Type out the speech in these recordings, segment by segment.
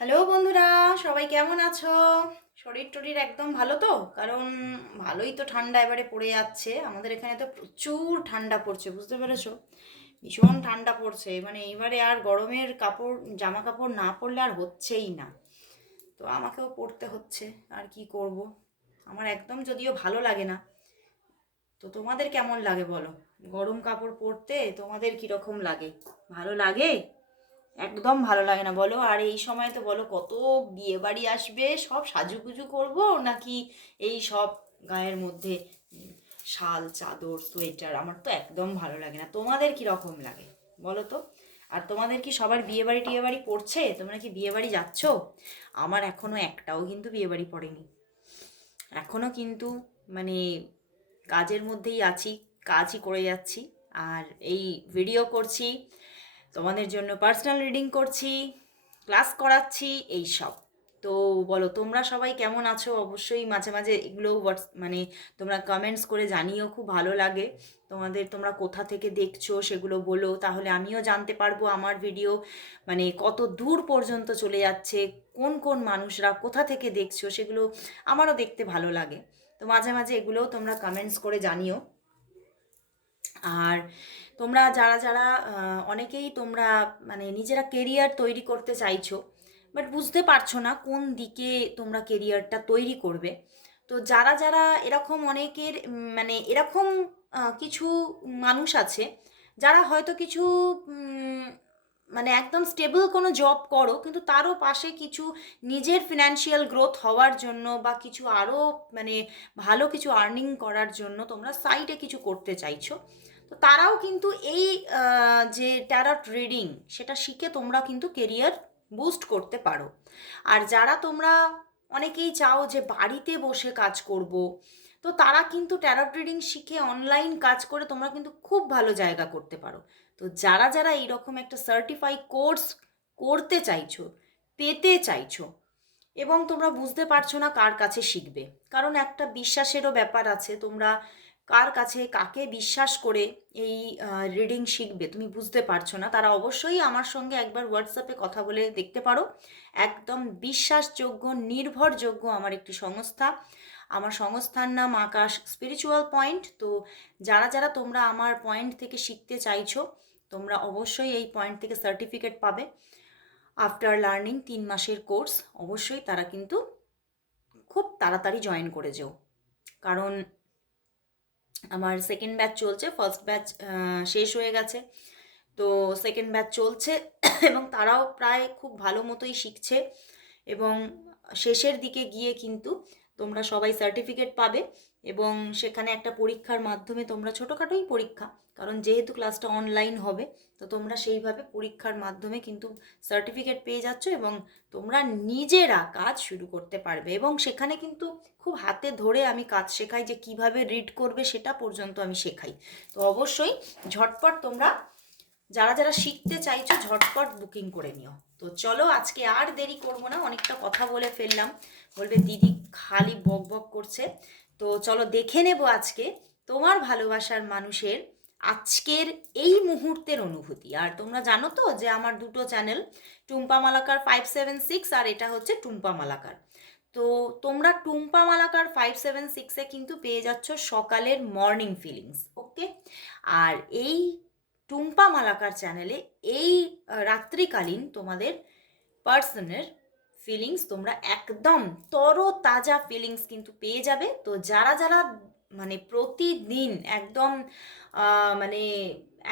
Hello বন্ধুরা, সবাই কেমন আছো? শরীর টরীর একদম ভালো তো? কারণ ভালোই তো ঠান্ডা এবারে পড়ে যাচ্ছে। আমাদের এখানে তো প্রচুর ঠান্ডা পড়ছে, বুঝতে পেরেছ? ভীষণ ঠান্ডা পড়ছে। মানে এবারে আর গরমের কাপড়, জামা কাপড় না পরলে আর হচ্ছেই না। তো আমাকেও পরতে হচ্ছে, আর কি করব? আমার একদম যদিও ভালো লাগে না। তো তোমাদের কেমন লাগে বলো? গরম কাপড় পরতে তোমাদের কীরকম লাগে? ভালো লাগে? একদম ভালো লাগে না, বলো। আর এই সময় তো বলো কত বিয়ে বাড়ি আসবে, সব সাজুগুজু করব নাকি এই সব গায়ের মধ্যে শাল, চাদর, সোয়েটার? আমার তো একদম ভালো লাগে না। তোমাদের কি রকম লাগে, বলো তো? আর তোমাদের কি সবার বিয়ে বাড়ি টিয়ে বাড়ি পড়ছে? তোমরা কি বিয়ে বাড়ি যাচ্ছ? আমার এখনও একটাও কিন্তু বিয়ে বাড়ি পড়েনি। এখনও কিন্তু মানে কাজের মধ্যেই আছি, কাজই করে যাচ্ছি। আর এই ভিডিও করছি তোমাদের জন্য পার্সোনাল রিডিং করছি ক্লাস করাচ্ছি, এই সব। তো বলো, তোমরা সবাই কেমন আছো? অবশ্যই মাঝে মাঝে এগুলো হোয়াটস মানে তোমরা কমেন্টস করে জানিও, খুব ভালো লাগে। তোমাদের, তোমরা কোথা থেকে দেখছ সেগুলো বলো, তাহলে আমিও জানতে পারব আমার ভিডিও মানে কত দূর পর্যন্ত চলে যাচ্ছে, কোন কোন মানুষরা কোথা থেকে দেখছ সেগুলো আমারও দেখতে ভালো লাগে। তো মাঝে মাঝে এগুলোও তোমরা কমেন্টস করে জানিও। আর তোমরা যারা যারা অনেকেই তোমরা মানে নিজেরা কেরিয়ার তৈরি করতে চাইছো বাট বুঝতে পারছ না কোন দিকে তোমরা কেরিয়ারটা তৈরি করবে। তো যারা যারা এরকম অনেকের মানে এরকম কিছু মানুষ আছে, যারা হয়তো কিছু মানে একদম স্টেবল কোনো জব করো, কিন্তু তারও পাশে কিছু নিজের ফিনান্সিয়াল গ্রোথ হওয়ার জন্য বা কিছু আরও মানে ভালো কিছু আর্নিং করার জন্য তোমরা সাইডে কিছু করতে চাইছো তো তারাও কিন্তু এই যে ট্যারট রিডিং সেটা শিখে তোমরা কিন্তু কেরিয়ার বুস্ট করতে পারো। আর যারা তোমরা অনেকেই চাও যে বাড়িতে বসে কাজ করব, তো তারা কিন্তু ট্যারট রিডিং শিখে অনলাইন কাজ করে তোমরা কিন্তু খুব ভালো জায়গা করতে পারো। তো যারা যারা এইরকম একটা সার্টিফাই কোর্স করতে চাইছো, পেতে চাইছো, এবং তোমরা বুঝতে পারছ না কার কাছে শিখবে, কারণ একটা বিশ্বাসেরও ব্যাপার আছে, তোমরা কার কাছে কাকে বিশ্বাস করে এই রিডিং শিখবে তুমি বুঝতে পারছ না। তারা অবশ্যই আমার সঙ্গে একবার হোয়াটসঅ্যাপে কথা বলে দেখতে পারো। একদম বিশ্বাসযোগ্য, নির্ভরযোগ্য আমার একটি সংস্থা। আমার সংস্থার নাম আকাশ স্পিরিচুয়াল পয়েন্ট তো যারা যারা তোমরা আমার পয়েন্ট থেকে শিখতে চাইছো, তোমরা অবশ্যই এই পয়েন্ট থেকে সার্টিফিকেট পাবে। আফটার লার্নিং তিন মাসের কোর্স অবশ্যই তারা কিন্তু খুব তাড়াতাড়ি জয়েন করে যেও। কারণ আমার সেকেন্ড ব্যাচ চলছে ফার্স্ট ব্যাচ শেষ হয়ে গেছে। তো সেকেন্ড ব্যাচ চলছে, এবং তারাও প্রায় খুব ভালো মতোই শিখছে। এবং শেষের দিকে গিয়ে কিন্তু তোমরা সবাই সার্টিফিকেট পাবে। এবং সেখানে একটা পরীক্ষার মাধ্যমে তোমরা ছোটোখাটোই পরীক্ষা, কারণ যেহেতু ক্লাসটা অনলাইন হবে, তো তোমরা সেইভাবে পরীক্ষার মাধ্যমে কিন্তু সার্টিফিকেট পেয়ে যাচ্ছ এবং তোমরা নিজেরা কাজ শুরু করতে পারবে। এবং সেখানে কিন্তু খুব হাতে ধরে আমি কাজ শেখাই যে কীভাবে রিড করবে সেটা পর্যন্ত আমি শেখাই। তো অবশ্যই ঝটপট তোমরা, যারা যারা শিখতে চাইছো ঝটপট বুকিং করে নিও। তো চলো আজকে আর দেরি করব না, অনেকটা কথা বলে ফেললাম। বলবে, দিদি খালি বক বক করছে। তো চলো দেখে নেব আজকে তোমার ভালোবাসার মানুষের আজকের এই মুহূর্তের অনুভূতি। আর তোমরা জানো তো যে আমার দুটো channel, Tumpa Malakar five seven six আর এটা হচ্ছে টুম্পা মালাকার। তো তোমরা টুম্পা মালাকার ফাইভ সেভেন সিক্সে কিন্তু পেয়ে যাচ্ছ সকালের মর্নিং ফিলিংস ওকে আর এই টুম্পা মালাকার চ্যানেলে এই রাত্রিকালীন তোমাদের পার্সনের ফিলিংস তোমরা একদম তরতাজা ফিলিংস কিন্তু পেয়ে যাবে। তো যারা যারা মানে প্রতিদিন একদম মানে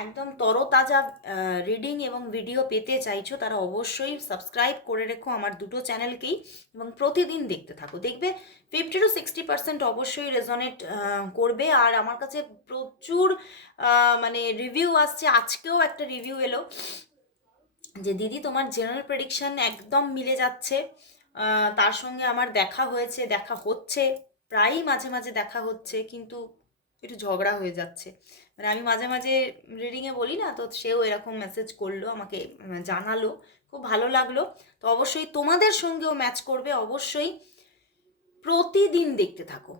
একদম তরতাজা রিডিং এবং ভিডিও পেতে চাইছো, তারা অবশ্যই সাবস্ক্রাইব করে রেখো আমার দুটো চ্যানেলকেই এবং প্রতিদিন দেখতে থাকো। দেখবে ফিফটি টু সিক্সটি পার্সেন্ট অবশ্যই রেজনেট করবে। আর আমার কাছে প্রচুর মানে রিভিউ আসছে। আজকেও একটা রিভিউ এলো। যে দিদি তোমার জেনারেল প্রেডিকশন একদম মিলে যাচ্ছে। তার সঙ্গে আমার দেখা হয়েছে, দেখা হচ্ছে, প্রায়ই মাঝে মাঝে দেখা হচ্ছে, কিন্তু একটু ঝগড়া হয়ে যাচ্ছে। মানে আমি মাঝে মাঝে রিডিংয়ে বলি না, তো সেও এরকম মেসেজ করল, আমাকে জানালো, খুব ভালো লাগল। তো অবশ্যই তোমাদের সঙ্গেও ম্যাচ করবে, অবশ্যই প্রতিদিন দেখতে থাকো।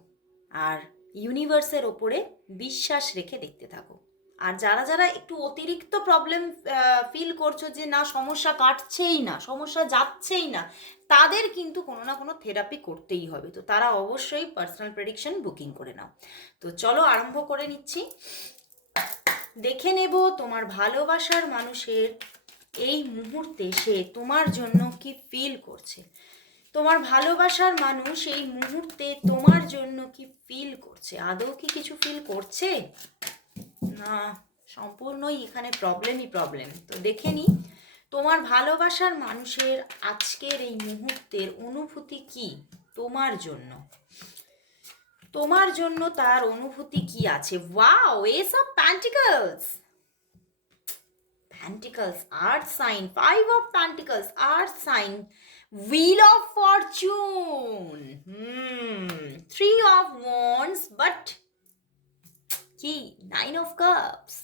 আর ইউনিভার্সের ওপরে বিশ্বাস রেখে দেখতে থাকো। আর যারা যারা একটু অতিরিক্ত প্রবলেম ফিল করছ যে না, সমস্যা কাটছেই না, সমস্যা যাচ্ছেই না, তাদের কিন্তু কোনো না কোনো থেরাপি করতেই হবে। তো তারা অবশ্যই পার্সোনাল প্রেডিকশন বুকিং করে নাও। তো চলো আরম্ভ করে নিচ্ছি। দেখে নেব তোমার ভালোবাসার মানুষের এই মুহূর্তে সে তোমার জন্য কি ফিল করছে। তোমার ভালোবাসার মানুষ এই মুহূর্তে তোমার জন্য কি ফিল করছে? আদৌ কি কিছু ফিল করছে? সম্পূর্ণই এখানে প্রবলেমই প্রবলেম তো দেখে নি, তোমার ভালোবাসার মানুষের আজকের এই মুহূর্তের অনুভূতি কি তোমার জন্য? তোমার জন্য তার অনুভূতি কি আছে? Wow ace of pentacles pentacles art sign five of pentacles art sign wheel of fortune! Hmm three of wands, but কি? নাইন অফ কাপস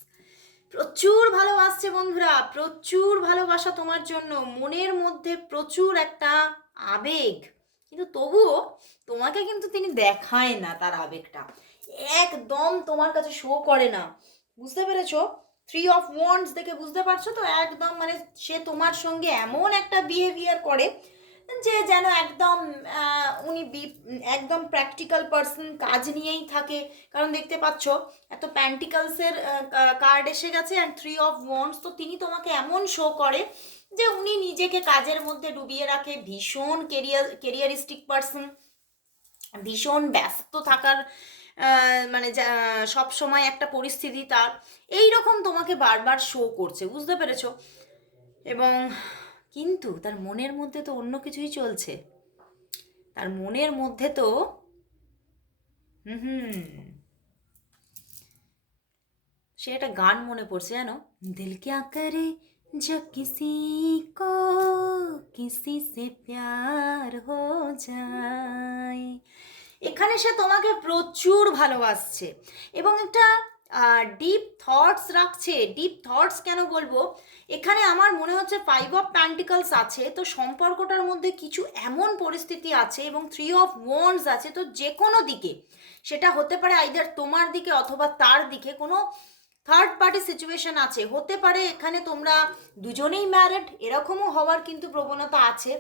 প্রচুর ভালোবাসছে বন্ধুরা, প্রচুর ভালোবাসা তোমার জন্য। মনের মধ্যে প্রচুর একটা আবেগ। কিন্তু তবুও তোমাকে কিন্তু তিনি দেখায় না তার আবেগটা। একদম তোমার কাছে শো করে না। বুঝতে পেরেছ? থ্রি অফ ওয়ান্ডস দেখে বুঝতে পারছ তো? একদম মানে সে তোমার সঙ্গে এমন একটা বিহেভিয়ার করে যে যেন একদম উনি একদম প্র্যাকটিক্যাল পার্সন কাজ নিয়েই থাকে। কারণ দেখতে পাচ্ছ, এত প্যান্টিকালসের কার্ড এসে গেছে অ্যান্ড থ্রি অফ ওয়ান্ডস তো তিনি তোমাকে এমন শো করে যে উনি নিজেকে কাজের মধ্যে ডুবিয়ে রাখে, ভীষণ কেরিয়ার কেরিয়ারিস্টিক পার্সন ভীষণ ব্যস্ত থাকার মানে সব সময় একটা পরিস্থিতি তার। এই রকম তোমাকে বারবার শো করছে, বুঝতে পেরেছ? এবং কিন্তু তার মনের মধ্যে তো অন্য কিছুই চলছে তার মনের মধ্যে তো হুম হুম সে একটা গান মনে পড়ছে জানো দিল ক্যা করে जब किसी को किसी से प्यार हो जाए এখানে সে তোমাকে প্রচুর ভালোবাসছে এবং একটা ডিপ থটস রাখছে। ডিপ থটস কেন বলব? এখানে আমার মনে হচ্ছে ফাইভ অফ প্যান্টিকলস আছে, তো সম্পর্কটার মধ্যে কিছু এমন পরিস্থিতি আছে এবং থ্রি অফ ওয়ান্ডস আছে, তো যে কোনো দিকে। সেটা হতে পারে আইদার তোমার দিকে অথবা তার দিকে। কোনো থার্ড পার্টি সিচুয়েশন আছে। হতে পারে এখানে তোমরা দুজনেই ম্যারিড এরকমও হওয়ার কিন্তু প্রবণতা আছে।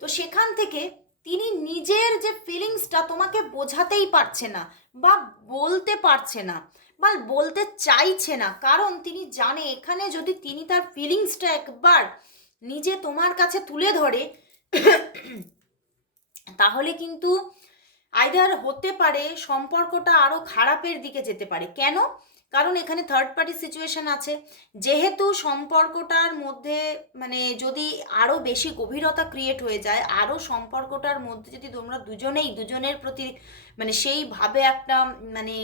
তো সেখান থেকে তিনি নিজের যে ফিলিংসটা তোমাকে বোঝাতেই পারছে না বা বলতে পারছে না। বা বলতে চাইছে না। কারণ তিনি জানে, এখানে যদি তিনি তার ফিলিংসটা একবার নিজে তোমার কাছে তুলে ধরে, তাহলে কিন্তু আইদার হতে পারে, সম্পর্কটা আরও খারাপের দিকে যেতে পারে। কেন? কারণ এখানে থার্ড পার্টি সিচুয়েশন আছে। যেহেতু সম্পর্কটার মধ্যে মানে যদি আরও বেশি গভীরতা ক্রিয়েট হয়ে যায় আরও সম্পর্কটার মধ্যে যদি তোমরা দুজনেই, দুজনের প্রতি মানে সেইভাবে একটা মানে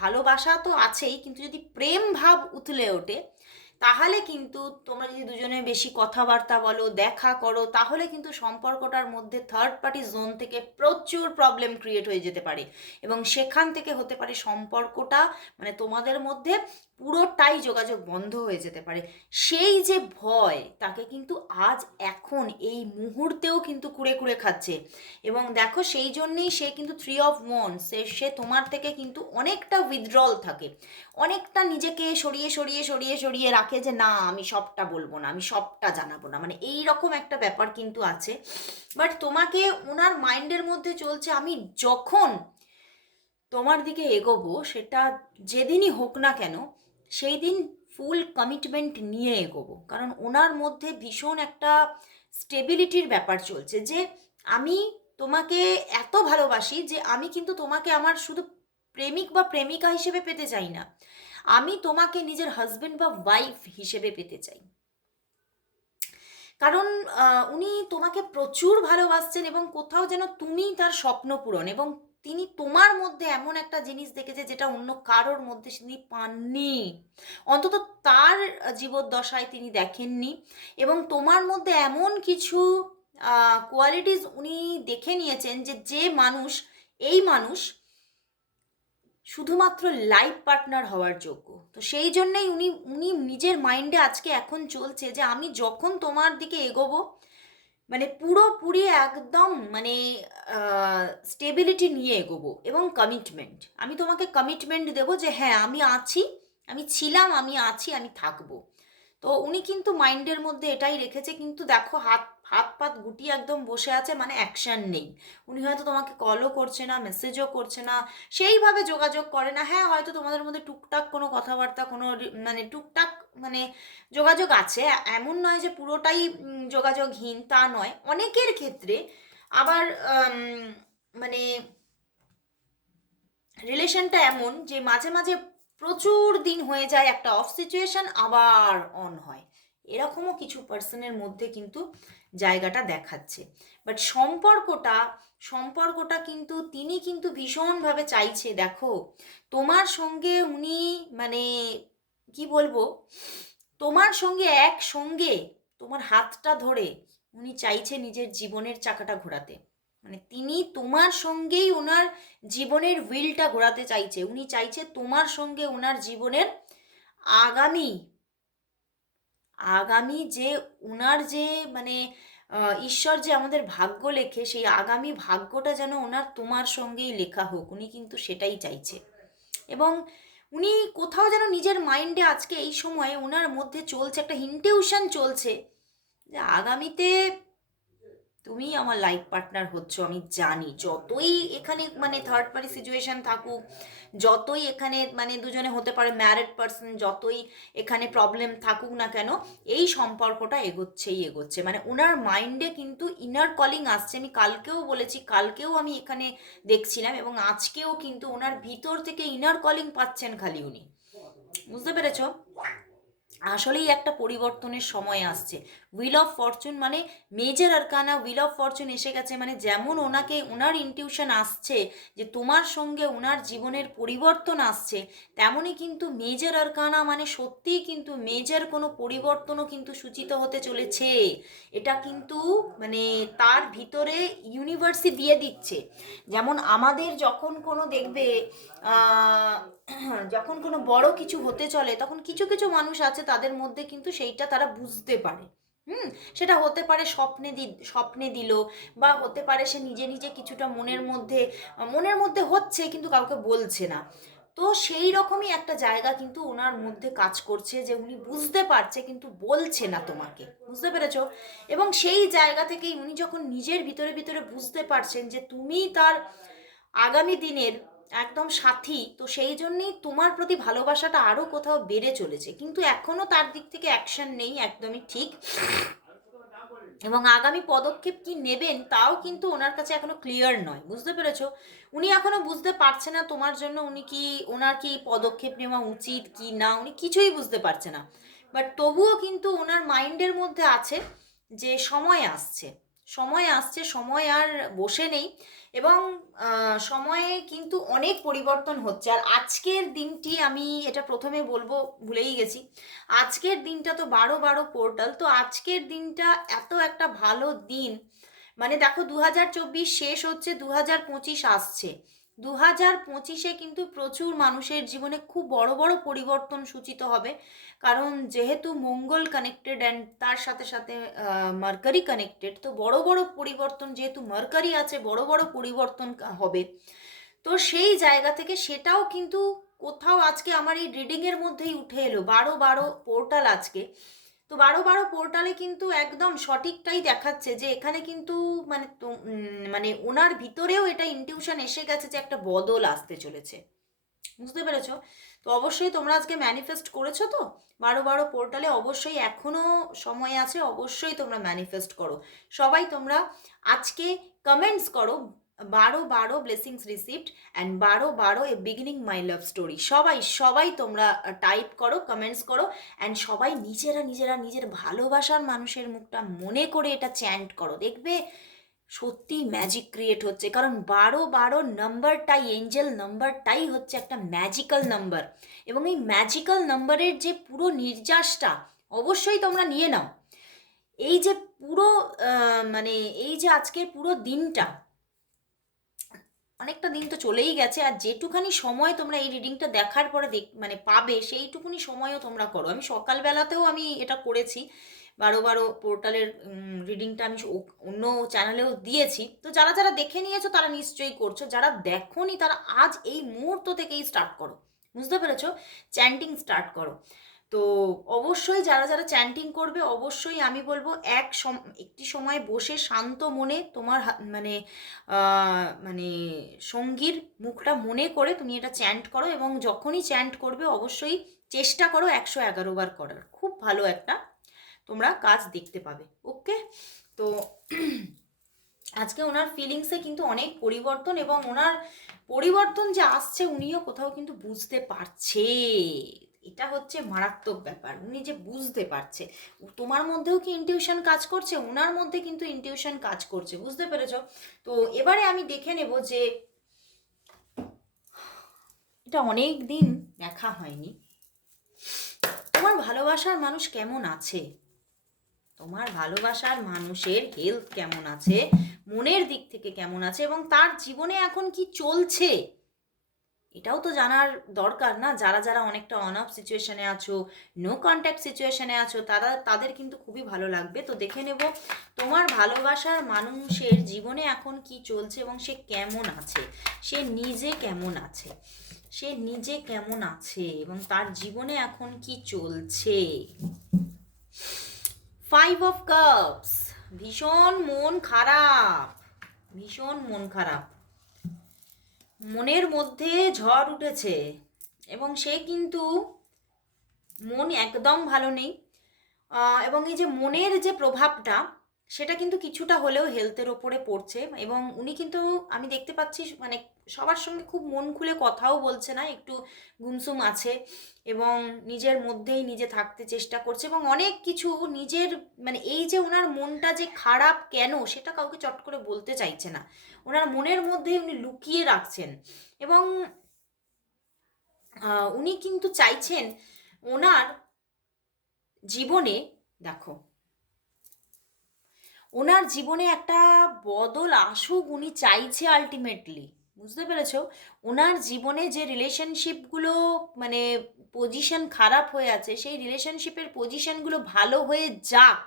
ভালোবাসা তো আছেই, কিন্তু যদি প্রেম ভাব উথলে ওঠে তাহলে কিন্তু তোমরা যদি দুজনে বেশি কথাবার্তা বলো, দেখা করো, তাহলে কিন্তু সম্পর্কটার মধ্যে থার্ড পার্টি জোন থেকে প্রচুর প্রবলেম ক্রিয়েট হয়ে যেতে পারে। এবং সেখান থেকে হতে পারে সম্পর্কটা মানে তোমাদের মধ্যে পুরোটাই যোগাযোগ বন্ধ হয়ে যেতে পারে। সেই যে ভয়, তাকে কিন্তু আজ এখন এই মুহূর্তেও কিন্তু কুড়ে কুড়ে খাচ্ছে। এবং দেখো সেই জন্যেই সে কিন্তু থ্রি অফ ওয়ান সে সে তোমার থেকে কিন্তু অনেকটা উইথড্রল থাকে। অনেকটা নিজেকে সরিয়ে সরিয়ে সরিয়ে সরিয়ে রাখে যে, না, আমি সবটা বলব না, আমি সবটা জানাব না। মানে এই রকম একটা ব্যাপার কিন্তু আছে। বাট তোমাকে ওনার মাইন্ডের মধ্যে চলছে, আমি যখন তোমার দিকে এগোবো, সেটা যেদিনই হোক না কেন সেই দিন ফুল কমিটমেন্ট নিয়ে এগোবো। কারণ ওনার মধ্যে ভীষণ একটা স্টেবিলিটির ব্যাপার চলছে যে, আমি তোমাকে এত ভালোবাসি যে, আমি কিন্তু তোমাকে আমার শুধু প্রেমিক বা প্রেমিকা হিসেবে পেতে চাই না। আমি তোমাকে নিজের হাজবেন্ড বা ওয়াইফ হিসেবে পেতে চাই। কারণ উনি তোমাকে প্রচুর ভালোবাসছেন এবং কোথাও যেন তুমি তার স্বপ্ন পূরণ এবং তিনি তোমার মধ্যে এমন একটা জিনিস দেখেছে যেটা অন্য কারোর মধ্যে তিনি পাননি। অন্তত তার জীবদ্দশায় তিনি দেখেননি এবং তোমার মধ্যে এমন কিছু কোয়ালিটিস উনি দেখে নিয়েছেন যে যে মানুষ, এই মানুষ শুধুমাত্র লাইফ পার্টনার হওয়ার যোগ্য। তো সেই জন্যই উনি উনি নিজের মাইন্ডে আজকে এখন চলছে যে, আমি যখন তোমার দিকে এগোবো মানে পুরোপুরি একদম মানে স্টেবিলিটি নিয়ে এগোবো এবং কমিটমেন্ট আমি তোমাকে কমিটমেন্ট দেবো যে হ্যাঁ আমি আছি, আমি ছিলাম, আমি আছি, আমি থাকব। তো উনি কিন্তু মাইন্ডের মধ্যে এটাই রেখেছে, কিন্তু দেখো হাত হাত পাত গুটিয়ে একদম বসে আছে মানে অ্যাকশন নেই। উনি হয়তো তোমাকে কলও করছে না মেসেজও করছে না, সেইভাবে যোগাযোগ করে না। হ্যাঁ হয়তো তোমাদের মধ্যে টুকটাক কোনো কথাবার্তা, কোনো মানে টুকটাক মানে যোগাযোগ আছে, এমন নয় যে পুরোটাই যোগাযোগহীন তা নয়। অনেকের ক্ষেত্রে আবার মানে রিলেশনটা এমন যে মাঝে মাঝে প্রচুর দিন হয়ে যায়, একটা অফ সিচুয়েশন আবার অন হয়। এরকমও কিছু পার্সনের মধ্যে কিন্তু জায়গাটা দেখাচ্ছে। বাট সম্পর্কটা সম্পর্কটা কিন্তু তিনি কিন্তু ভীষণভাবে চাইছে, দেখো, তোমার সঙ্গে উনি মানে কি বলব? তোমার সঙ্গে এক সঙ্গে তোমার হাতটা ধরে উনি চাইছে নিজের জীবনের চাকাটা ঘোরাতে। মানে তিনি তোমার সঙ্গেই ওনার জীবনের হুইলটা ঘোরাতে চাইছে। উনি চাইছে তোমার সঙ্গে ওনার জীবনের আগামী আগামী যে ওনার যে মানে ঈশ্বর যে আমাদের ভাগ্য লেখে, সেই আগামী ভাগ্যটা যেন ওনার তোমার সঙ্গেই লেখা হোক। উনি কিন্তু সেটাই চাইছে। এবং উনি কোথাও যেন নিজের মাইন্ডে আজকে এই সময়ে ওনার মধ্যে চলছে, একটা হিন্টিউশন চলছে যে আগামীতে তুমি আমার লাইফ পার্টনার হচ্ছ, আমি জানি। যতই এখানে মানে থার্ড পার্টি সিচুয়েশন থাকুক, যতই এখানে মানে দুজনে হতে পারে ম্যারিড পার্সন যতই এখানে প্রবলেম থাকুক না কেন, এই সম্পর্কটা এগোচ্ছেই এগোচ্ছে। মানে ওনার মাইন্ডে কিন্তু ইনার কলিং আসছে। আমি কালকেও বলেছি, কালকেও আমি এখানে দেখছিলাম এবং আজকেও কিন্তু ওনার ভিতর থেকে ইনার কলিং পাচ্ছেন খালি উনি। বুঝতে পেরেছ? আসলেই একটা পরিবর্তনের সময় আসছে। উইল অফ ফরচুন মানে major arcana wheel of fortune এসে গেছে মানে যেমন ওনাকে, ওনার ইনটিউশন আসছে যে তোমার সঙ্গে ওনার জীবনের পরিবর্তন আসছে তেমনই কিন্তু মেজর আরকানা মানে সত্যিই কিন্তু মেজর কোনো পরিবর্তনও কিন্তু সূচিত হতে চলেছে। এটা কিন্তু মানে তার ভিতরে ইউনিভার্সই দিয়ে দিচ্ছে। যেমন আমাদের যখন কোনো দেখবে যখন কোনো বড় কিছু হতে চলে, তখন কিছু কিছু মানুষ আছে তাদের মধ্যে কিন্তু সেইটা তারা বুঝতে পারে। হুম, সেটা হতে পারে স্বপ্নে দি, স্বপ্নে দিল বা হতে পারে সে নিজে নিজে কিছুটা মনের মধ্যে মনের মধ্যে হচ্ছে কিন্তু কাউকে বলছে না। তো সেই রকমই একটা জায়গা কিন্তু ওনার মধ্যে কাজ করছে যে উনি বুঝতে পারছে কিন্তু বলছে না তোমাকে। বুঝতে পেরেছ? এবং সেই জায়গা থেকেই উনি যখন নিজের ভিতরে ভিতরে বুঝতে পারছেন যে তুমি তার আগামী দিনের একদম সাথী। তো সেই জন্যই তোমার প্রতি ভালোবাসাটা আরও কোথাও বেড়ে চলেছে। কিন্তু এখনও তার দিক থেকে অ্যাকশন নেই, একদমই ঠিক। এবং আগামী পদক্ষেপ কি নেবেন, তাও কিন্তু ওনার কাছে এখনও ক্লিয়ার নয়। বুঝতে পেরেছ? উনি এখনও বুঝতে পারছে না তোমার জন্য উনি কি, ওনার কি পদক্ষেপ নেওয়া উচিত কি না, উনি কিছুই বুঝতে পারছে না। বাট তবুও কিন্তু ওনার মাইন্ডের মধ্যে আছে যে সময় আসছে। সময় আসছে, সময় আর বসে নেই এবং সময়ে কিন্তু অনেক পরিবর্তন হচ্ছে। আর আজকের দিনটি আমি এটা প্রথমে বলব, ভুলেই গেছি। আজকের দিনটা তো বারো বারো পোর্টাল, তো আজকের দিনটা এত একটা ভালো দিন। মানে দেখো দু হাজার চব্বিশ শেষ হচ্ছে দু হাজার পঁচিশ আসছে। দু হাজার পঁচিশে কিন্তু প্রচুর মানুষের জীবনে খুব বড় বড় পরিবর্তন সূচিত হবে। কারণ যেহেতু মঙ্গল কানেক্টেড অ্যান্ড তার সাথে সাথে মার্কারি কানেক্টেড তো বড় বড় পরিবর্তন যেহেতু মার্কারি আছে, বড় বড় পরিবর্তন হবে। তো সেই জায়গা থেকে সেটাও কিন্তু কোথাও আজকে আমার এই রিডিংয়ের মধ্যেই উঠে এলো। বারো বারো পোর্টাল আজকে। তো বারো বারো পোর্টালে কিন্তু একদম সঠিকটাই দেখাচ্ছে যে এখানে কিন্তু মানে মানে ওনার ভিতরেও এটা ইনটিউশন এসে গেছে যে একটা বদল আসতে চলেছে। বুঝতে পেরেছ? তো অবশ্যই তোমরা আজকে ম্যানিফেস্ট করেছ তো? বারো বারো পোর্টালে অবশ্যই এখনও সময় আছে, অবশ্যই তোমরা ম্যানিফেস্ট করো। সবাই তোমরা আজকে কমেন্টস করো বারো বারো ব্লেসিংস রিসিভড অ্যান্ড বারো বারো এ বিগিনিং মাই লাভ স্টোরি সবাই সবাই তোমরা টাইপ করো কমেন্টস করো অ্যান্ড সবাই নিজেরা নিজেরা, নিজের ভালোবাসার মানুষের মুখটা মনে করে এটা চ্যান্ট করো। দেখবে সত্যি ম্যাজিক ক্রিয়েট হচ্ছে। কারণ বারো বারো নাম্বারটাই এঞ্জেল নাম্বারটাই হচ্ছে একটা ম্যাজিক্যাল নাম্বার এবং এই ম্যাজিক্যাল নাম্বারের যে পুরো নির্যাসটা অবশ্যই তোমরা নিয়ে নাও। এই যে পুরো মানে এই যে আজকের পুরো দিনটা অনেকটা দিন তো চলেই গেছে, আর যেটুখানি সময় তোমরা এই রিডিংটা দেখার পরে দেখ মানে পাবে, সেইটুকুনি সময়ও তোমরা করো। আমি সকালবেলাতেও আমি এটা করেছি, বারো বারো পোর্টালের রিডিংটা আমি অন্য চ্যানেলেও দিয়েছি। তো যারা যারা দেখে নিয়েছো তারা নিশ্চয়ই করছ, যারা দেখোনি তারা আজ এই মুহূর্ত থেকেই স্টার্ট করো। বুঝতে পেরেছ? চ্যান্টিং স্টার্ট করো। তো অবশ্যই যারা যারা চ্যান্টিং করবে, অবশ্যই আমি বলব এক সম, একটি সময় বসে শান্ত মনে তোমার মানে মানে সঙ্গীর মুখটা মনে করে তুমি এটা চ্যান্ট করো এবং যখনই চ্যান্ট করবে অবশ্যই চেষ্টা করো একশো এগারো বার করার। খুব ভালো একটা তোমরা কাজ দেখতে পাবে। ওকে? তো আজকে ওনার ফিলিংসে কিন্তু অনেক পরিবর্তন এবং ওনার পরিবর্তন যে আসছে উনিও কোথাও কিন্তু বুঝতে পারছে। এটা হচ্ছে মারাত্মক ব্যাপার। উনি যে বুঝতে পারছে। তোমার মধ্যেও কি ইনটিউশন কাজ করছে? ওনার মধ্যে কিন্তু ইনটিউশন কাজ করছে। বুঝতে পেরেছ? তো এবারে আমি দেখে নেব যে এটা অনেক দিন দেখা হয়নি। তোমার ভালোবাসার মানুষ কেমন আছে? তোমার ভালোবাসার মানুষের হেলথ কেমন আছে? মনের দিক থেকে কেমন আছে? এবং তার জীবনে এখন কি চলছে? এটাও তো জানার দরকার না। যারা যারা অনেকটা অন অফ সিচুয়েশনে আছো নো কন্ট্যাক্ট সিচুয়েশনে আছো, তারা, তাদের কিন্তু খুবই ভালো লাগবে। তো দেখে নেব তোমার ভালোবাসার মানুষের জীবনে এখন কি চলছে এবং সে কেমন আছে? সে নিজে কেমন আছে? সে নিজে কেমন আছে এবং তার জীবনে এখন কি চলছে? ফাইভ অফ কাপস ভীষণ মন খারাপ। ভীষণ মন খারাপ। মনের মধ্যে ঝড় উঠেছে এবং সে কিন্তু মন একদম ভালো নেই। এবং এই যে মনের যে প্রভাবটা, সেটা কিন্তু কিছুটা হলেও হেলথের ওপরে পড়ছে এবং উনি কিন্তু, আমি দেখতে পাচ্ছি মানে সবার সঙ্গে খুব মন খুলে কথাও বলছে না, একটু গুমসুম আছে এবং নিজের মধ্যেই নিজে থাকতে চেষ্টা করছে এবং অনেক কিছু নিজের মানে এই যে ওনার মনটা যে খারাপ কেন সেটা কাউকে চট করে বলতে চাইছে না। ওনার মনের মধ্যেই উনি লুকিয়ে রাখছেন এবং উনি কিন্তু চাইছেন ওনার জীবনে, দেখো, ওনার জীবনে একটা বদল আসুক উনি চাইছে আলটিমেটলি বুঝতে পেরেছ? ওনার জীবনে যে রিলেশনশিপগুলো মানে পজিশন খারাপ হয়ে আছে, সেই রিলেশনশিপের পজিশনগুলো ভালো হয়ে যাক,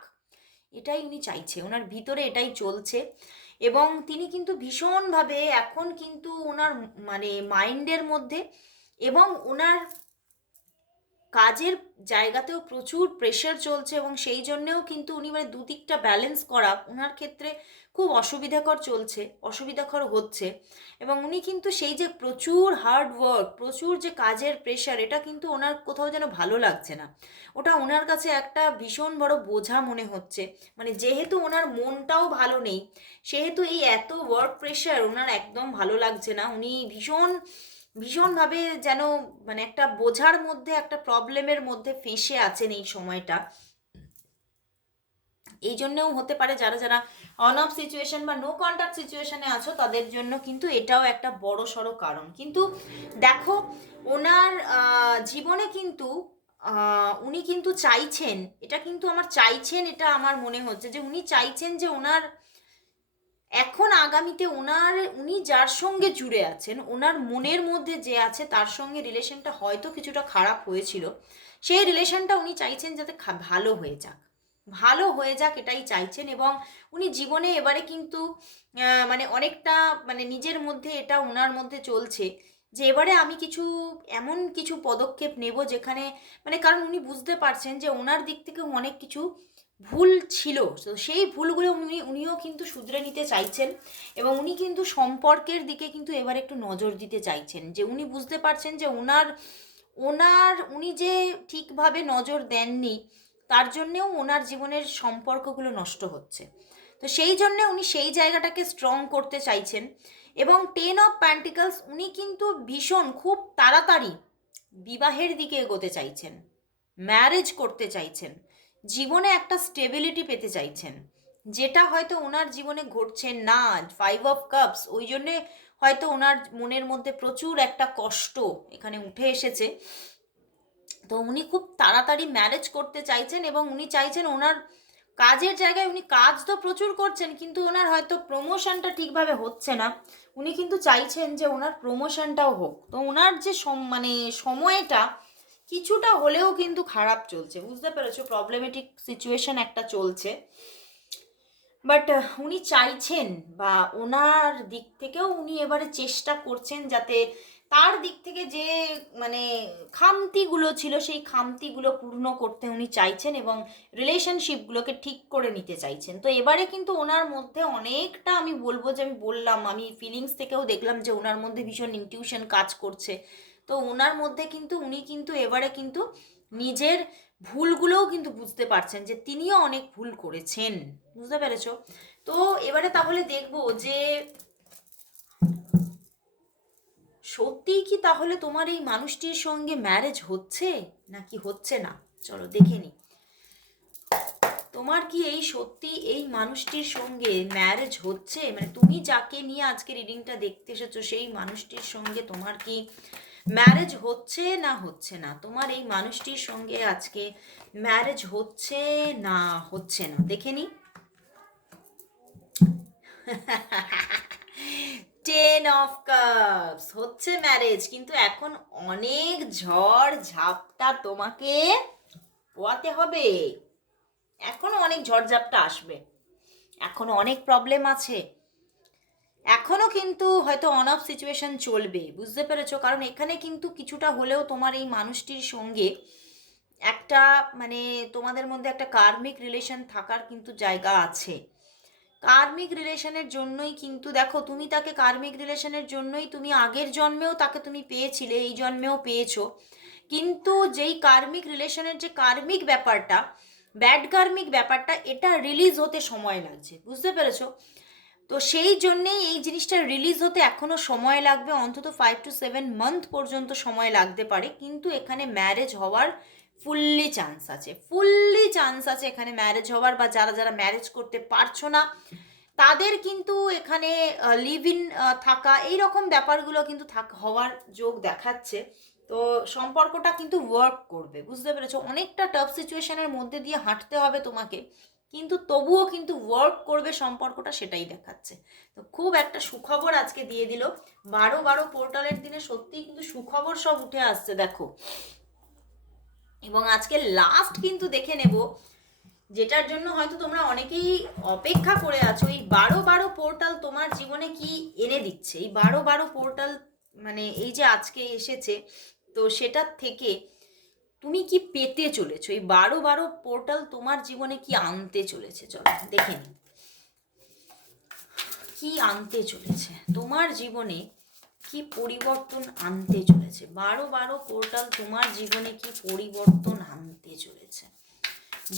এটাই উনি চাইছে। ওনার ভিতরে এটাই চলছে। এবং তিনি কিন্তু ভীষণভাবে এখন কিন্তু ওনার মানে মাইন্ডের মধ্যে এবং ওনার কাজের জায়গাতেও প্রচুর প্রেশার চলছে এবং সেই জন্যেও কিন্তু উনি মানে দুদিকটা ব্যালেন্স করা। ওনার ক্ষেত্রে খুব অসুবিধাকর চলছে, অসুবিধাকর হচ্ছে এবং উনি কিন্তু সেই যে প্রচুর হার্ড ওয়ার্ক প্রচুর যে কাজের প্রেশার এটা কিন্তু ওনার কোথাও যেন ভালো লাগছে না। ওটা ওনার কাছে একটা ভীষণ বড় বোঝা মনে হচ্ছে। মানে যেহেতু ওনার মনটাও ভালো নেই, সেহেতু এই এত ওয়ার্ক প্রেশার ওনার একদম ভালো লাগছে না। উনি ভীষণ, ভীষণভাবে যেন মানে একটা বোঝার মধ্যে, একটা প্রবলেমের মধ্যে ফেঁসে আছেন এই সময়টা। এই জন্যও হতে পারে যারা যারা অন অফ সিচুয়েশন বা নো কন্ট্যাক্ট সিচুয়েশনে আছো, তাদের জন্য কিন্তু এটাও একটা বড় সড়ো কারণ। কিন্তু দেখো, ওনার জীবনে কিন্তু উনি কিন্তু চাইছেন, এটা কিন্তু আমার চাইছেন, এটা আমার মনে হচ্ছে যে উনি চাইছেন যে ওনার, এখন আগামীতে ওনার, উনি যার সঙ্গে জুড়ে আছেন, ওনার মনের মধ্যে যে আছে, তার সঙ্গে রিলেশনটা হয়তো কিছুটা খারাপ হয়েছিল, সেই রিলেশনটা উনি চাইছেন যাতে ভালো হয়ে যাক। ভালো হয়ে যাক এটাই চাইছেন এবং উনি জীবনে এবারে কিন্তু মানে অনেকটা মানে নিজের মধ্যে এটা ওনার মধ্যে চলছে যে এবারে আমি কিছু, এমন কিছু পদক্ষেপ নেব যেখানে মানে কারণ উনি বুঝতে পারছেন যে ওনার দিক থেকে অনেক কিছু ভুল ছিল। তো সেই ভুলগুলো উনি, উনিও কিন্তু শুধরে নিতে চাইছেন এবং উনি কিন্তু সম্পর্কের দিকে কিন্তু এবার একটু নজর দিতে চাইছেন যে উনি বুঝতে পারছেন যে ওনার ওনার উনি যে ঠিকভাবে নজর দেননি তার জন্যেও ওনার জীবনের সম্পর্কগুলো নষ্ট হচ্ছে। তো সেই জন্যে উনি সেই জায়গাটাকে স্ট্রং করতে চাইছেন এবং টেন অফ প্যান্টিকলস উনি কিন্তু ভীষণ, খুব তাড়াতাড়ি বিবাহের দিকে এগোতে চাইছেন ম্যারেজ করতে চাইছেন, জীবনে একটা স্টেবিলিটি পেতে চাইছেন, যেটা হয়তো ওনার জীবনে ঘটছে না ফাইভ অফ কাপস ওই জন্যে হয়তো ওনার মনের মধ্যে প্রচুর একটা কষ্ট এখানে উঠে এসেছে। তো উনি খুব তাড়াতাড়ি ম্যারেজ করতে চাইছেন এবং উনি চাইছেন ওনার কাজের জায়গায় উনি কাজ তো প্রচুর করছেন, কিন্তু ওনার হয়তো প্রমোশনটা ঠিকভাবে হচ্ছে না। উনি কিন্তু চাইছেন যে ওনার প্রমোশনটাও হোক। তো ওনার যে মানে সময়টা কিছুটা হলেও কিন্তু খারাপ চলছে। বুঝতে পেরেছ? প্রবলেমেটিক সিচুয়েশন একটা চলছে। বাট উনি চাইছেন বা ওনার দিক থেকেও উনি এবারে চেষ্টা করছেন যাতে তার দিক থেকে যে মানে খামতিগুলো ছিল, সেই খামতিগুলো পূর্ণ করতে উনি চাইছেন এবং রিলেশনশিপগুলোকে ঠিক করে নিতে চাইছেন। তো এবারে কিন্তু ওনার মধ্যে অনেকটা আমি বলব যে আমি বললাম, আমি ফিলিংস থেকেও দেখলাম যে ওনার মধ্যে ভীষণ ইনটিউশন কাজ করছে। তো ওনার মধ্যে কিন্তু, উনি কিন্তু এবারে কিন্তু নিজের ভুলগুলোও কিন্তু বুঝতে পারছেন যে তিনিও অনেক ভুল করেছেন। বুঝতে পেরেছ? তো এবারে তাহলে দেখব যে সত্যিই কি তাহলে তোমার এই মানুষটির সঙ্গে ম্যারেজ হচ্ছে? নাকি হচ্ছে না? চলো দেখে নি। তোমার কি এই সত্যি এই মানুষটির সঙ্গে ম্যারেজ হচ্ছে? মানে তুমি যাকে নিয়ে আজকে রিডিংটা দেখতে এসেছ, সেই মানুষটির সঙ্গে তোমার কি ম্যারেজ হচ্ছে না হচ্ছে না? তোমার এই মানুষটির সঙ্গে আজকে ম্যারেজ হচ্ছে না হচ্ছে না? দেখে নি। টেন অফ কাপস হচ্ছে ম্যারেজ কিন্তু এখন অনেক ঝড়, ঝাপটা তোমাকে পোয়াতে হবে। এখনও অনেক ঝড়ঝাপটা আসবে। এখনও অনেক প্রবলেম আছে। এখনও কিন্তু হয়তো অন অফ সিচুয়েশন চলবে। বুঝতে পেরেছ? কারণ এখানে কিন্তু কিছুটা হলেও তোমার এই মানুষটির সঙ্গে একটা মানে তোমাদের মধ্যে একটা কার্মিক রিলেশন থাকার কিন্তু জায়গা আছে। কার্মিক রিলেশনের জন্যই কিন্তু দেখো তুমি তাকে কার্মিক রিলেশনের জন্যই তুমি আগের জন্মেও তাকে তুমি পেয়েছিলে, এই জন্মেও পেয়েছ। কিন্তু যেই কার্মিক রিলেশনের যে কার্মিক ব্যাপারটা, ব্যাড কার্মিক ব্যাপারটা, এটা রিলিজ হতে সময় লাগছে, বুঝতে পেরেছ? তো সেই জন্যেই এই জিনিসটা রিলিজ হতে এখনও সময় লাগবে, অন্তত ফাইভ টু সেভেন মান্থ পর্যন্ত সময় লাগতে পারে। কিন্তু এখানে ম্যারেজ হওয়ার ফুললি চান্স আছে। ফুললি চান্স আছে এখানে ম্যারেজ হওয়ার বা যারা যারা ম্যারেজ করতে পারছ না, তাদের কিন্তু এখানে লিভ ইন থাকা এই রকম ব্যাপারগুলো কিন্তু থাক, হওয়ার যোগ দেখাচ্ছে। তো সম্পর্কটা কিন্তু ওয়ার্ক করবে, বুঝতে পেরেছ? অনেকটা টাফ সিচুয়েশনের মধ্যে দিয়ে হাঁটতে হবে তোমাকে, কিন্তু তবুও কিন্তু ওয়ার্ক করবে সম্পর্কটা সেটাই দেখাচ্ছে। তো খুব একটা সুখবর আজকে দিয়ে দিল। বারো বারো পোর্টালের দিনে সত্যিই কিন্তু সুখবর সব উঠে আসছে, দেখো। এবং আজকে লাস্ট কিন্তু দেখে নেব, যেটার জন্য হয়তো তোমরা অনেকেই অপেক্ষা করে আছো, এই বারো বারো পোর্টাল তোমার জীবনে কি এনে দিচ্ছে? এই বারো বারো পোর্টাল মানে এই যে আজকে এসেছে, তো সেটার থেকে তুমি কি পেতে চলেছো? এই বারো বারো পোর্টাল তোমার জীবনে কি আনতে চলেছে? চলো, দেখে নি কি আনতে চলেছে? তোমার জীবনে কি পরিবর্তন আনতে চলেছে? বারো বারো পোর্টাল তোমার জীবনে কি পরিবর্তন আনতে চলেছে?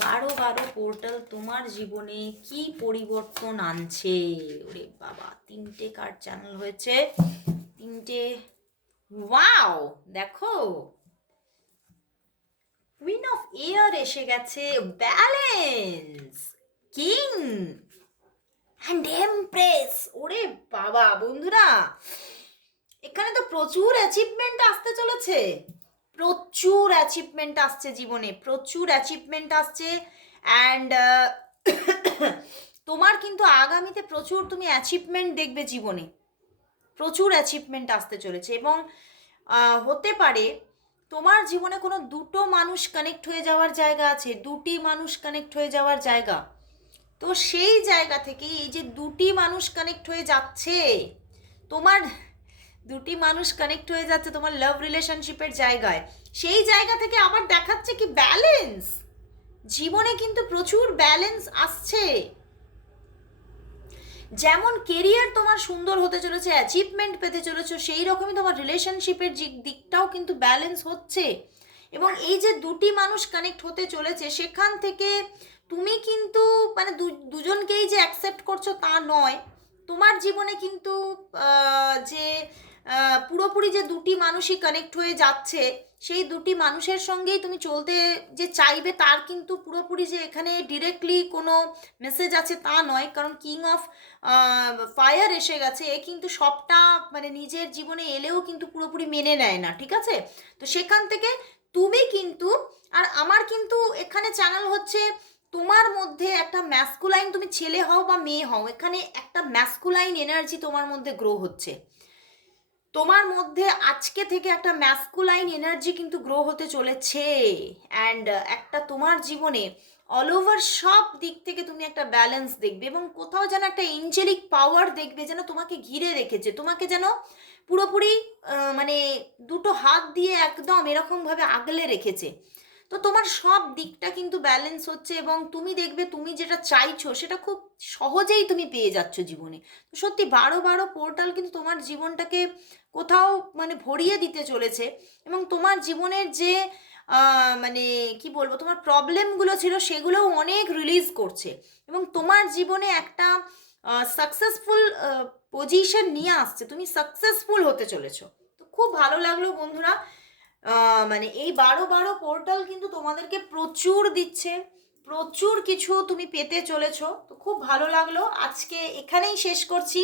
বারো বারো পোর্টাল তোমার জীবনে কি পরিবর্তন আনছে? ওরে বাবা, তিনটে কার্ড চ্যানেল হয়েছে। তিনটে ওয়াও দেখো কুইন অফ এয়ার এসে গেছে ব্যালেন্স কিং অ্যান্ড এমপ্রেস ওরে বাবা, বন্ধুরা এখানে তো প্রচুর অ্যাচিভমেন্ট আসতে চলেছে। প্রচুর অ্যাচিভমেন্ট আসছে জীবনে, প্রচুর অ্যাচিভমেন্ট আসছে। অ্যান্ড তোমার কিন্তু আগামীতে প্রচুর তুমি অ্যাচিভমেন্ট দেখবে জীবনে। প্রচুর অ্যাচিভমেন্ট আসতে চলেছে এবং হতে পারে তোমার জীবনে কোনো দুটো মানুষ কানেক্ট হয়ে যাওয়ার জায়গা আছে, দুটি মানুষ কানেক্ট হয়ে যাওয়ার জায়গা। তো সেই জায়গা থেকে এই যে দুটি মানুষ কানেক্ট হয়ে যাচ্ছে, তোমার দুটি মানুষ কানেক্ট হয়ে যাচ্ছে তোমার লাভ রিলেশনশিপের জায়গায়। সেই জায়গা থেকে আবার দেখাচ্ছে কি ব্যালেন্স জীবনে কিন্তু প্রচুর ব্যালেন্স আসছে। যেমন কেরিয়ার তোমার সুন্দর হতে চলেছে অ্যাচিভমেন্ট পেতে চলেছো, সেই রকমই তোমার রিলেশনশিপের দিকটাও কিন্তু ব্যালেন্স হচ্ছে। এবং এই যে দুটি মানুষ কানেক্ট হতে চলেছে, সেখান থেকে তুমি কিন্তু মানে দুজনকেই যে অ্যাকসেপ্ট করছ তা নয়। তোমার জীবনে কিন্তু যে পুরোপুরি যে দুটি মানুষই কানেক্ট হয়ে যাচ্ছে, সেই দুটি মানুষের সঙ্গেই তুমি চলতে যে চাইবে, তার কিন্তু পুরোপুরি যে এখানে ডিরেক্টলি কোনো মেসেজ আছে তা নয়। কারণ কিং অফ ফায়ার এসে গেছে, এ কিন্তু সবটা মানে নিজের জীবনে এলেও কিন্তু পুরোপুরি মেনে নেয় না, ঠিক আছে? তো সেখান থেকে তুমি কিন্তু, আর আমার কিন্তু এখানে চ্যানেল হচ্ছে তোমার মধ্যে একটা ম্যাসকুলাইন তুমি ছেলে হও বা মেয়ে হও, এখানে একটা ম্যাসকুলাইন এনার্জি তোমার মধ্যে গ্রো হচ্ছে। তোমার মধ্যে আজকে থেকে একটা ম্যাসকুলাইন এনার্জি কিন্তু গ্রো হতে চলেছে। অ্যান্ড একটা তোমার জীবনে অল ওভার সব দিক থেকে তুমি একটা ব্যালেন্স দেখবে এবং কোথাও যেন একটা এঞ্জেলিক পাওয়ার দেখবে যেন তোমাকে ঘিরে রেখেছে। তোমাকে যেন পুরোপুরি মানে দুটো হাত দিয়ে একদম এরকমভাবে আগলে রেখেছে। তো তোমার সব দিকটা কিন্তু ব্যালেন্স হচ্ছে এবং তুমি দেখবে তুমি যেটা চাইছো সেটা খুব সহজেই তুমি পেয়ে যাচ্ছ জীবনে। তো সত্যি বারো বারো পোর্টাল কিন্তু তোমার জীবনটাকে কোথাও মানে ভরিয়ে দিতে চলেছে এবং তোমার জীবনের যে মানে কি বলব, তোমার প্রবলেমগুলো ছিল সেগুলোও অনেক রিলিজ করছে এবং তোমার জীবনে একটা সাকসেসফুল পজিশন নিয়ে আসছে। তুমি সাকসেসফুল হতে চলেছো। তো খুব ভালো লাগল বন্ধুরা। মানে এই বারো বারো পোর্টাল কিন্তু তোমাদেরকে প্রচুর দিচ্ছে, প্রচুর কিছু তুমি পেতে চলেছো। তো খুব ভালো লাগল। আজকে এখানেই শেষ করছি।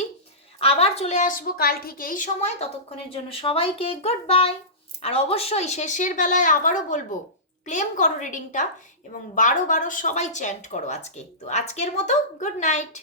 আবার চলে আসব কাল ঠিক এই সময়। ততক্ষণের জন্য সবাইকে গুড বাই আর অবশ্যই শেষের বেলায় আবারও বলব ক্লেম করো রিডিংটা এবং বারো বারো সবাই চ্যান্ট করো আজকে। তো আজকের মতো গুড নাইট